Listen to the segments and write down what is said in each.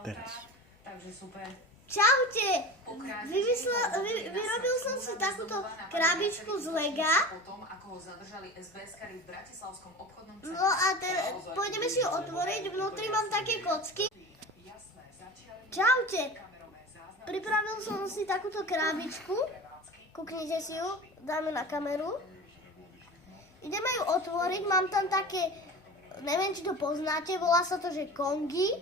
Teraz. Takže super. Čaute! Vyrobil som si takúto krabičku z lega. Potom, ako ho zadržali SBS-kari v Bratislavskom obchodnom centre. No a pôjdeme si ju otvoriť. Vnútri mám také kocky. Čaute! Pripravil som si takúto krabičku. Kúknite si ju, dáme na kameru. Ideme ju otvoriť, mám tam také, neviem či to poznáte, volá sa to, že kongy.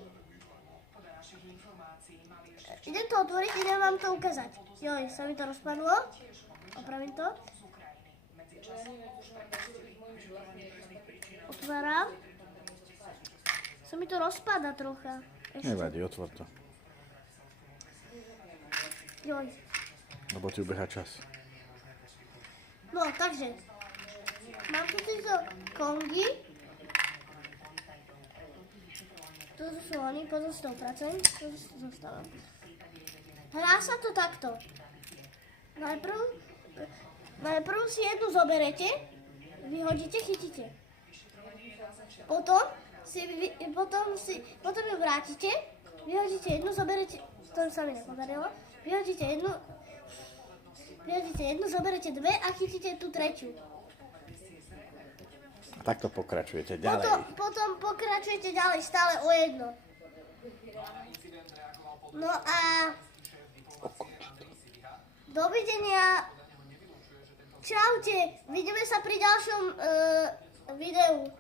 Idem to otvoriť, idem vám to ukázať. Joj, sa mi to rozpadlo. Opravím to. Otváram. Sa mi to rozpada trocha. Ešte. Nevadí, otvor to. Joj. Lebo ti ubehá čas. No, takže. Mám tu tieto kongy. Toto sú oni, potom si to opracujem. Toto si to zostávam. Hrá sa to takto. Najprv si jednu zoberete, vyhodíte, chytíte. Potom ju vrátite, vyhodíte jednu, zoberete, to sa mi nepodarilo, vyhodíte jednu, zoberete dve a chytíte tú tretiu. A takto pokračujete ďalej. Potom pokračujete ďalej stále o jedno. No a dovidenia. Čaute, vidíme sa pri ďalšom videu.